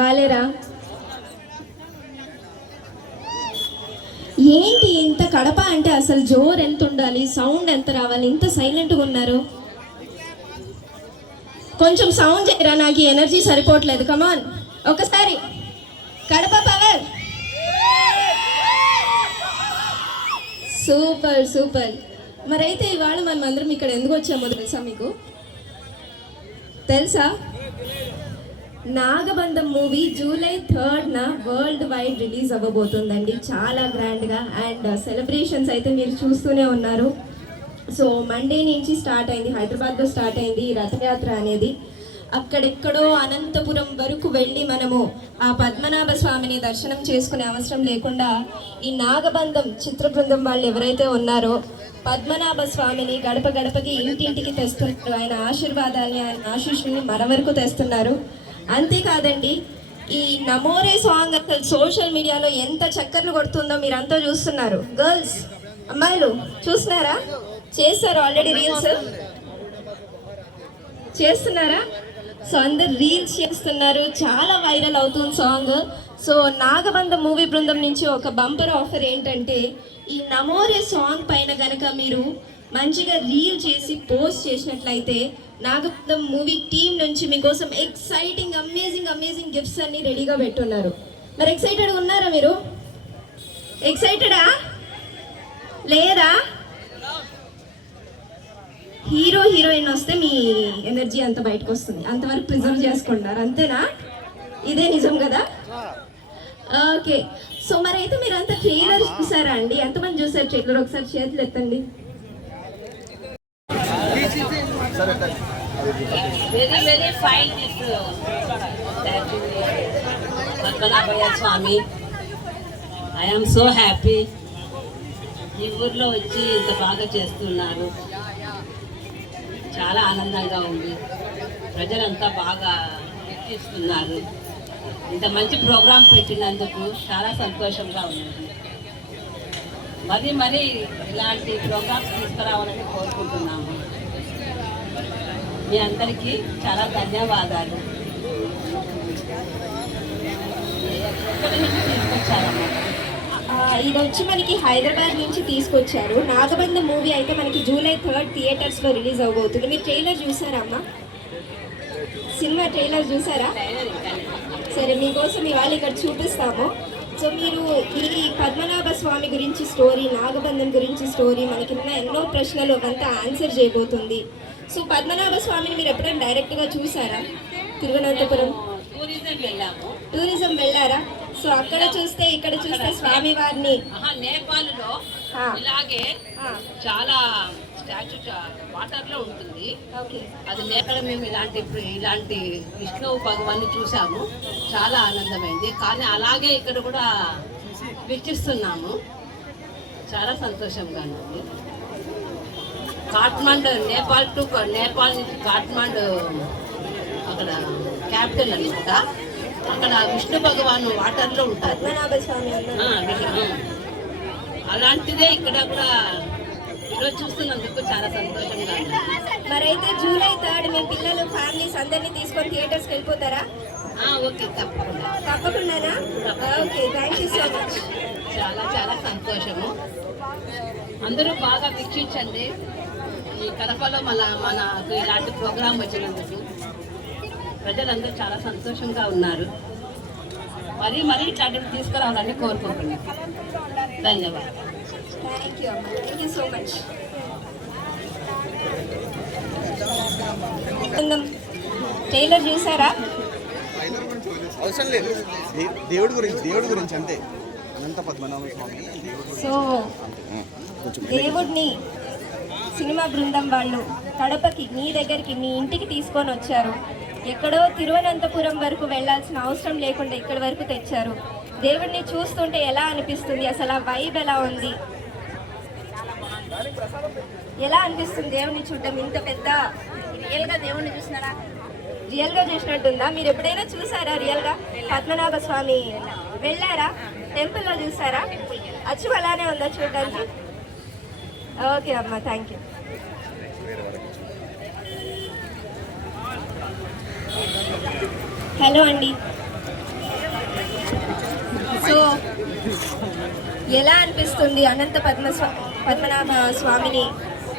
బాలేరా? ఏంటి ఇంత కడప అంటే అసలు జోర్ ఎంత ఉండాలి, సౌండ్ ఎంత రావాలి, ఇంత సైలెంట్గా ఉన్నారు? కొంచెం సౌండ్ చేయరా, నాకు ఎనర్జీ సరిపోవట్లేదు. కమాన్ ఒకసారి కడప పవర్. Super super. మరైతే ఇవాళ మనం అందరం ఇక్కడ ఎందుకు వచ్చామో తెలుసా మీకు? తెలుసా? నాగబంధం మూవీ జూలై 3న వరల్డ్ వైడ్ రిలీజ్ అవ్వబోతుందండి, చాలా గ్రాండ్గా. అండ్ సెలబ్రేషన్స్ అయితే మీరు చూస్తూనే ఉన్నారు. సో మండే నుంచి స్టార్ట్ అయింది, హైదరాబాద్లో స్టార్ట్ అయింది ఈ రథయాత్ర అనేది. అక్కడెక్కడో అనంతపురం వరకు వెళ్ళి మనము ఆ పద్మనాభ స్వామిని దర్శనం చేసుకునే అవసరం లేకుండా ఈ నాగబంధం చిత్ర బృందం వాళ్ళు ఎవరైతే ఉన్నారో పద్మనాభ స్వామిని గడప గడపకి ఇంటింటికి తెస్తున్నారు. ఆయన ఆశీర్వాదాన్ని, ఆయన ఆశీస్సుల్ని మన వరకు తెస్తున్నారు. అంతేకాదండి, ఈ నమోరే సాంగ్ అసలు సోషల్ మీడియాలో ఎంత చక్కర్లు కొడుతుందో మీరంతా చూస్తున్నారు. గర్ల్స్, అమ్మాయిలు చూస్తున్నారా? చేస్తారు ఆల్రెడీ రీల్స్ చేస్తున్నారా? సో అందరు రీల్స్ చేస్తున్నారు, చాలా వైరల్ అవుతుంది సాంగ్. సో నాగబంధం మూవీ బృందం నుంచి ఒక బంపర్ ఆఫర్ ఏంటంటే, ఈ నమోరే సాంగ్ పైన గనక మీరు మంచిగా రీల్ చేసి పోస్ట్ చేసినట్లయితే నాగబంధం మూవీ టీం నుంచి మీకోసం ఎక్సైటింగ్ అమేజింగ్ గిఫ్ట్స్ అన్ని రెడీగా పెట్టున్నారు. మరి ఎక్సైటెడ్గా ఉన్నారా మీరు? ఎక్సైటెడా లేదా? హీరో హీరోయిన్ వస్తే మీ ఎనర్జీ అంత బయటకు వస్తుంది, అంతవరకు ప్రిజర్వ్ చేసుకుంటారు, అంతేనా? ఇదే నిజం కదా? ఓకే. సో మరి అయితే మీరు అంత ట్రైలర్ చూసారా అండి? ఎంతమంది చూసారు ట్రైలర్? ఒకసారి చేతులు ఎత్తండి. Very fine Padmanabhayya Swamy. I am so happy. ఈ ఊర్లో వచ్చి ఇంత బాగా చేస్తున్నారు, చాలా ఆనందంగా ఉంది. ప్రజలంతా బాగా వీక్షిస్తున్నారు. ఇంత మంచి ప్రోగ్రాం పెట్టినందుకు చాలా సంతోషంగా ఉంది. మరి ఇలాంటి ప్రోగ్రామ్స్ తీసుకురావాలని కోరుకుంటున్నాము. మీ అందరికీ చాలా ధన్యవాదాలు. ఎక్కడి నుంచి తీసుకొచ్చారమ్మా? ఇది వచ్చి మనకి హైదరాబాద్ నుంచి తీసుకొచ్చారు. నాగబంధం మూవీ అయితే మనకి జూలై 3 థియేటర్స్లో రిలీజ్ అవబోతుంది. మీరు ట్రైలర్ చూసారా అమ్మా? సినిమా ట్రైలర్ చూసారా? సరే, మీకోసం ఇవాళ ఇక్కడ చూపిస్తాము. సో మీరు ఈ పద్మనాభ స్వామి గురించి స్టోరీ, నాగబంధం గురించి స్టోరీ, మనకిన్న ఎన్నో ప్రశ్నలు అవంతా ఆన్సర్ చేయబోతుంది. సో పద్మనాభ స్వామిని మీరు ఎప్పుడైనా డైరెక్ట్గా చూసారా? తిరువనంతపురం టూరిజం వెళ్ళారా? సో అక్కడ చూస్తే ఇక్కడ చూస్తే స్వామి వారిని నేపాల్లో ఇలాగే చాలా స్టాచ్యూ వాటర్ లో ఉంటుంది. అది నేపాల్ మేము ఇలాంటి విష్ణు భగవాన్ని చూసాము, చాలా ఆనందమైంది. కానీ అలాగే ఇక్కడ కూడా వీక్షిస్తున్నాము, చాలా సంతోషంగా ఉంది. కాఠ్మండు నేపాల్ నుంచి కాఠ్మండు అక్కడ క్యాపిటల్ అనమాట. అక్కడ విష్ణు భగవాను వాటర్లో ఉంటారు, అలాంటిదే ఇక్కడ కూడా ఈరోజు చూస్తున్నందుకు చాలా సంతోషంగా ఉంది. మరైతే జూలై 3 మీ పిల్లలు ఫ్యామిలీస్ అందరినీ తీసుకొని థియేటర్స్కి వెళ్ళిపోతారా? ఓకే, తప్పకుండానా? Okay, thank you so much. చాలా సంతోషము. అందరూ బాగా వీక్షించండి. ఈ కడపలో మనకు ఇలాంటి ప్రోగ్రాం వచ్చినందుకు ప్రజలందరూ చాలా సంతోషంగా ఉన్నారు. మరీ ఇట్లాంటివి తీసుకురావాలని కోరుకుంటున్నాను. ధన్యవాదాలు. Thank you so much. Trailer చూసారా? అవసరం లేదు, దేవుడి గురించి అంతే. అనంత పద్మనాభ స్వామి. సో దేవుడిని సినిమా బృందం వాళ్ళు కడపకి, మీ దగ్గరికి, మీ ఇంటికి తీసుకొని వచ్చారు. ఎక్కడో తిరువనంతపురం వరకు వెళ్ళాల్సిన అవసరం లేకుండా ఇక్కడి వరకు తెచ్చారు. దేవుడిని చూస్తుంటే ఎలా అనిపిస్తుంది? అసలు ఆ వైబ్ ఎలా ఉంది? ఎలా అనిపిస్తుంది దేవుడిని చూడడం? ఇంత పెద్ద రియల్గా దేవుడిని చూసినారా? రియల్గా చూసినట్టుందా? మీరు ఎప్పుడైనా చూసారా రియల్గా పద్మనాభ స్వామి? వెళ్ళారా? టెంపుల్లో చూసారా? అచ్చు అలానే ఉందా చూడడానికి? ఓకే అమ్మా, థ్యాంక్ యూ. హలో అండి, సో ఎలా అనిపిస్తుంది అనంత పద్మనాభ స్వామిని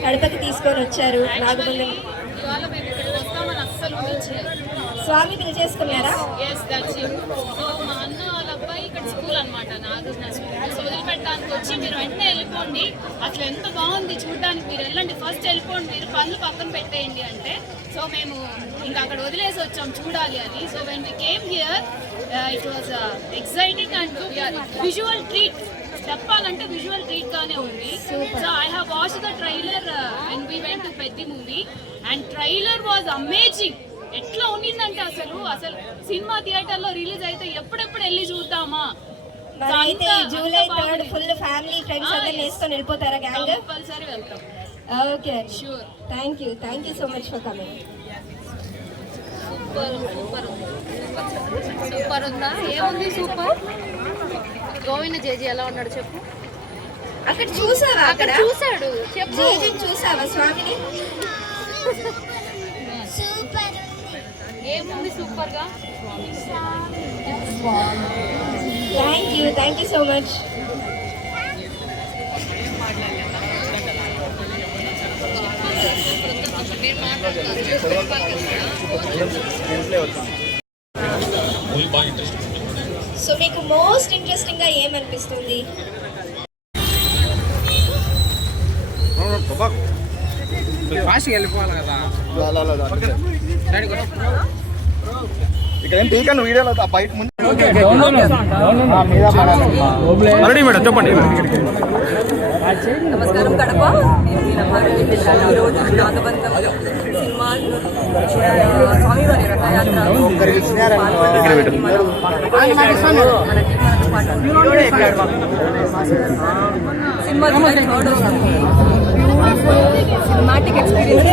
కడపకి తీసుకొని వచ్చారు నాగబంధం ఇవాళ మేము ఇక్కడికి వస్తామని అస్సలు ఊహించలేదు. స్వామి పిలిచేసుకున్నారా? Yes, that's it. సో మా అన్న వాళ్ళ అబ్బాయి ఇక్కడ స్కూల్ అనమాట, నాగార్జున స్కూల్. సో వదిలిపెట్టడానికి వచ్చి మీరు వెంటనే వెళ్ళిపోండి, అసలు ఎంత బాగుంది చూడడానికి, మీరు వెళ్ళండి, ఫస్ట్ వెళ్ళిపోండి, మీరు పనులు పక్కన పెట్టేయండి అంటే, సో మేము ఇంకా అక్కడ వదిలేసి వచ్చాం చూడాలి అని. So when we came here it was exciting and visual treat. చెప్పాలంటే విజువల్ ట్రీట్ గానే ఉంది. So I have watch the trailer when we went to Peddi movie and trailer was amazing. ఎట్లా ఉన్నిందంటే అసలు సినిమా థియేటర్ లో రిలీజ్ అయితే ఎప్పుడెప్పుడు వెళ్ళి చూద్దామా. అయితే July 3rd full family friends అందరిని వేసుకొని వెళ్ళిపోతారా గ్యాంగ్? కంపల్సరీ వెళ్తాం. Okay, sure. Thank you so much for coming. Super ఉందా? ఏముంది సూపర్? గోవింద జేజీ ఎలా ఉన్నాడు చెప్పు. అక్కడ చూసావా? అక్కడ చూసాడు చెప్పు. జేజీని చూసావా స్వామిని? ఏముంది సూపర్ గా? Thank you so much. So మీకు మోస్ట్ ఇంట్రెస్టింగ్ గా ఏమనిపిస్తుంది? ఫాస్ట్గా వెళ్ళిపోవాలి కదా. ఇక్కడ ఏం టీకా వీడియోలో బయట ముందు రెడీ మేడం చెప్పండి. నమస్కారం కడప. ఈరోజు నాగబంధం సినిమా స్వామివారి రథయాత్ర cinema cinematic experience.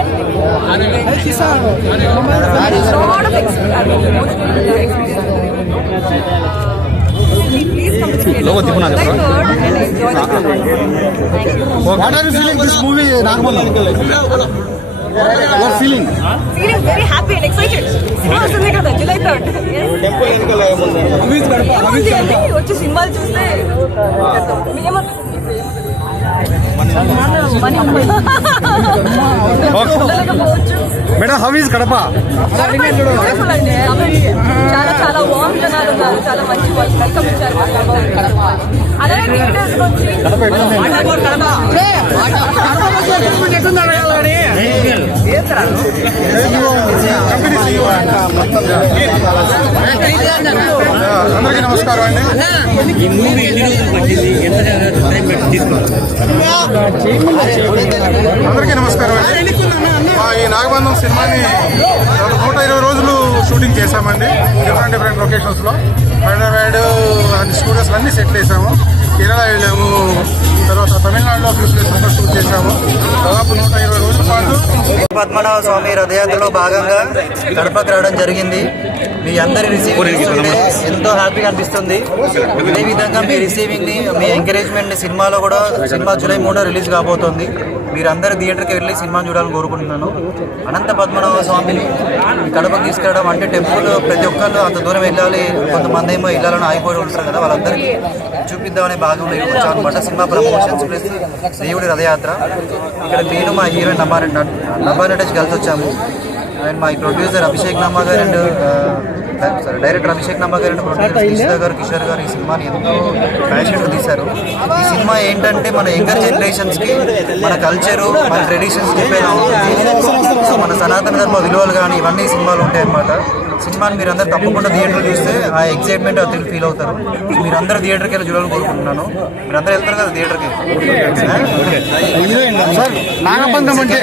What are you feeling this movie, Nagabandham? What feeling? Feeling very happy and excited. Cinema వస్తుంది కదా జూలై 3rd. వచ్చి సినిమాలు చూస్తే Madam, how is Kadapa? చాలా చాలా వామ్ జనాలు ఉన్నారు, చాలా మంచి వాళ్ళు వెల్కమ్ ఇచ్చారు. అలాగే థియేటర్స్ నుంచి అందరికీ నమస్కారం అండి. అందరికీ నమస్కారం అండి. ఈ నాగబంధం సినిమాని 120 రోజులు షూటింగ్ చేశామండి. డిఫరెంట్ లొకేషన్స్లో హైదరాబాద్ అన్ని స్టూడియోస్లో అన్ని సెటిల్ వేసాము. కేరళ వెళ్ళాము, తర్వాత తమిళనాడులో ఫ్యూ ప్లేసెస్లో షూట్ చేశాము. దాదాపు 120 రోజుల పాటు పద్మనాభ స్వామి రథయాత్రలో భాగంగా కడపకు రావడం జరిగింది. మీ అందరి రిసీవింగ్ ఎంతో హ్యాపీగా అనిపిస్తుంది. అదేవిధంగా మీ రిసీవింగ్ ని, మీ ఎంకరేజ్మెంట్ ని సినిమాలో కూడా, సినిమా జూలై 3 రిలీజ్ కాబోతోంది. మీరందరూ థియేటర్కి వెళ్ళి సినిమా చూడాలని కోరుకుంటున్నాను. అనంత పద్మనాభ స్వామిని కడపకు తీసుకెళ్ళడం అంటే టెంపుల్ ప్రతి ఒక్కళ్ళు అంత దూరం వెళ్ళాలి, కొంతమంది ఏమో వెళ్ళాలని ఆగిపోయి ఉంటారు కదా, వాళ్ళందరికీ చూపిద్దామనే భాగంలో వచ్చాను అనమాట. సినిమా ప్రమోషన్స్ ప్లస్ దేవుడి రథయాత్ర. ఇక్కడ నేను మా హీరోయిన్ నభానటేష్ కలిసి వచ్చాము. అండ్ మా ప్రొడ్యూసర్ అభిషేక్ నామా గారు అండ్ డైరెక్టర్ అభిషేక్ నామా గారు అండ్ ప్రొడ్యూసర్ కిషోర్ గారు ఈ సినిమాని ఎంతో ప్యాషన్గా తీశారు. ఈ సినిమా ఏంటంటే మన యంగర్ జనరేషన్స్కి మన కల్చరు, మన ట్రెడిషన్స్ చెప్పేలా ఉంటుంది. సో మన సనాతన ధర్మ విలువలు కానీ ఇవన్నీ సినిమాలు ఉంటాయి అన్నమాట. సినిమాని మీరందరూ తప్పకుండా థియేటర్ చూస్తే ఆ ఎక్సైట్మెంట్ అది ఫీల్ అవుతారు. మీరందరూ థియేటర్కి వెళ్ళి చూడాలని కోరుకుంటున్నాను. మీరందరూ వెళ్తారు కదా థియేటర్కి. నాగబంధం అంటే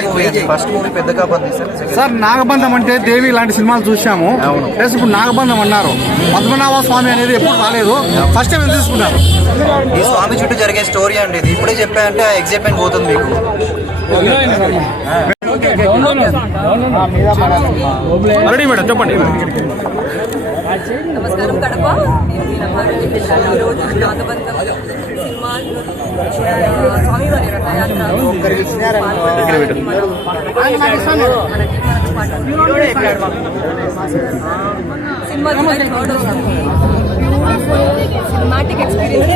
ఫస్ట్ మూవీ పెద్ద కాపం తీశారు. సార్, నాగబంధం అంటే దేవి లాంటి సినిమాలు చూసాము. ప్లస్ ఇప్పుడు నాగబంధం అన్నారు. పద్మనాభ స్వామి అనేది ఎప్పుడు రాలేదు, ఫస్ట్ టైం తీసుకున్నారు. ఈ స్వామి చుట్టూ జరిగే స్టోరీ అండి ఇది. ఇప్పుడే చెప్పాయంటే ఆ ఎక్సైట్మెంట్ పోతుంది మీకు. రెడీ మేడం చెప్పండి. నమస్కారం కడప. ఈరోజు నాగబంధం సినిమా స్వామివారి రథయాత్ర సినిమా జూలై 3rd వస్తుంది. Beautiful cinematic experience.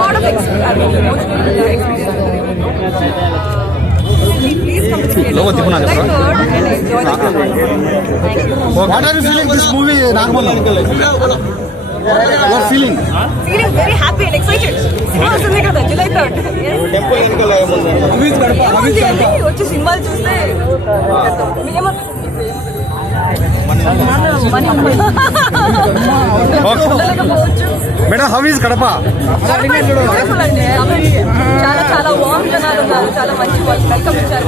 Lot of experience. Please come to the theatre. Like third and enjoy the film. What are you feeling this movie, Nagabandham? Your feeling? Feeling very happy and excited. Cinema వస్తుంది కదా July 3rd. ఏముంది అండి వచ్చి సినిమాలు చూస్తే ఉండలేకపోవచ్చు. Madam, how is Kadapa? Beautiful అండి. చాలా చాలా వామ్ జనాలు ఉన్నారు, చాలా మంచి వెల్కమ్ ఇచ్చారు.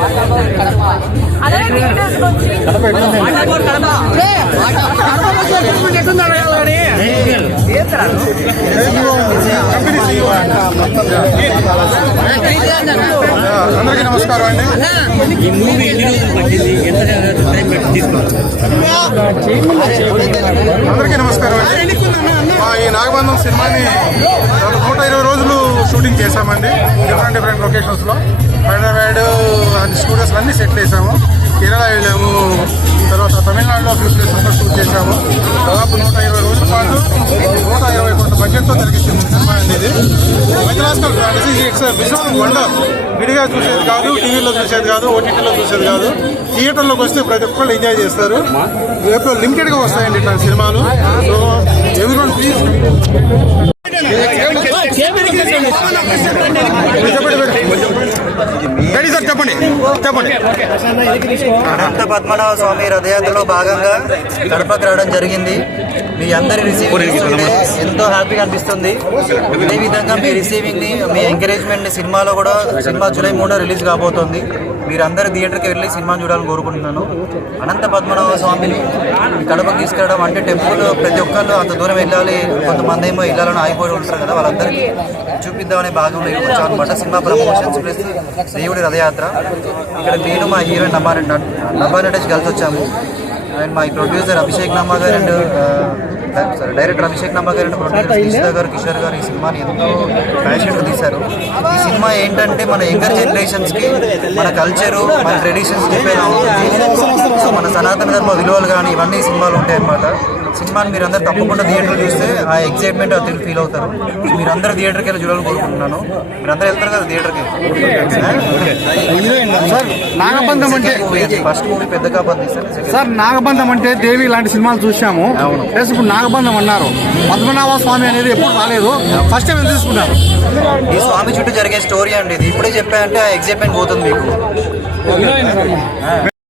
అలాగే థియేటర్స్ వచ్చి అందరికీ నమస్కారం అండి. అందరికీ నమస్కారం అండి. ఈ నాగబంధం సినిమాని 120 రోజులు షూటింగ్ చేశామండి. డిఫరెంట్ లొకేషన్స్లో హైదరాబాద్ అన్ని స్టూడియోస్ అన్నీ సెటిల్ చేసాము. కేరళ వెళ్ళాము, తర్వాత తమిళనాడులో ఫ్యూ ప్లేసెస్లో షూట్ చేశాము. దాదాపు 120 రోజుల పాటు 120 కోట్ల బడ్జెట్తో జరిగించింది సినిమా అనేది. Mythological fantasy visual wonder. విడిగా చూసేది కాదు, టీవీలో చూసేది కాదు, ఓటీటీలో చూసేది కాదు. థియేటర్లోకి వస్తే ప్రతి ఒక్కళ్ళు ఎంజాయ్ చేస్తారు. రేపు లిమిటెడ్గా వస్తాయండి ఇట్లాంటి సినిమాలు. సో ఎవ్రీవన్ ప్లీజ్ చెప్పండి. అనంత పద్మనాభ స్వామి రథయాత్రలో భాగంగా కడపకు రావడం జరిగింది. మీ అందరి రిసీవింగ్ ఎంతో హ్యాపీగా అనిపిస్తుంది. ఇదే విధంగా మీ రిసీవింగ్ ని, మీ ఎంకరేజ్మెంట్ ని సినిమాలో కూడా, సినిమా July 3 రిలీజ్ కాబోతోంది. మీరందరూ థియేటర్కి వెళ్ళి సినిమా చూడాలని కోరుకుంటున్నాను. అనంత పద్మనాభ స్వామిని కడపకు తీసుకెళ్ళడం అంటే టెంపుల్ ప్రతి ఒక్కళ్ళు అంత దూరం వెళ్ళాలి, కొంతమంది ఏమో వెళ్ళాలని ఆగిపోయి ఉంటారు కదా, వాళ్ళందరికీ చూపిద్దామనే భాగంలో వచ్చాం అనమాట. సినిమా ప్రమోషన్స్ ప్లస్ దేవుడి రథయాత్ర. ఇక్కడ నేను మా హీరోయిన్ నభా నటేష్ కలిసి వచ్చాము. అండ్ మా ప్రొడ్యూసర్ అభిషేక్ నమ్మ గారు అండ్ డైరెక్టర్ అభిషేక్ నమ్మ గారు అండ్ ప్రొడ్యూసర్ నిషిత గారు, కిషోర్ గారు ఈ సినిమాని ఎంతో ప్యాషన్గా తీశారు. ఈ సినిమా ఏంటంటే మన యంగర్ జనరేషన్స్కి మన కల్చరు, మన ట్రెడిషన్స్ చెప్పేలా ఉంటుంది. సో మన సనాతన ధర్మ విలువలు కానీ ఇవన్నీ ఈ సినిమాలు ఉంటాయి అన్నమాట. సినిమాని మీరందరూ తప్పకుండా థియేటర్లో చూస్తే ఆ ఎక్సైట్మెంట్ ఆ థ్రిల్ ఫీల్ అవుతారు. మీరందరూ థియేటర్కి వెళ్ళి చూడాలని కోరుకుంటున్నాను. మీరందరూ వెళ్తారు కదా థియేటర్కి. నాగబంధం అంటే ఫస్ట్ మూవీ పెద్ద కాపాడు తీస్తారు. సార్, నాగబంధం అంటే దేవి లాంటి సినిమాలు చూసాము. ప్లస్ ఇప్పుడు నాగబంధం అన్నారు. పద్మనాభ స్వామి అనేది ఎప్పుడు రాలేదు, ఫస్ట్ టైం తీసుకున్నారు. ఈ స్వామి చుట్టూ జరిగే స్టోరీ అండి ఇది. ఇప్పుడే చెప్పాయంటే ఆ ఎగ్జైట్మెంట్ పోతుంది మీకు.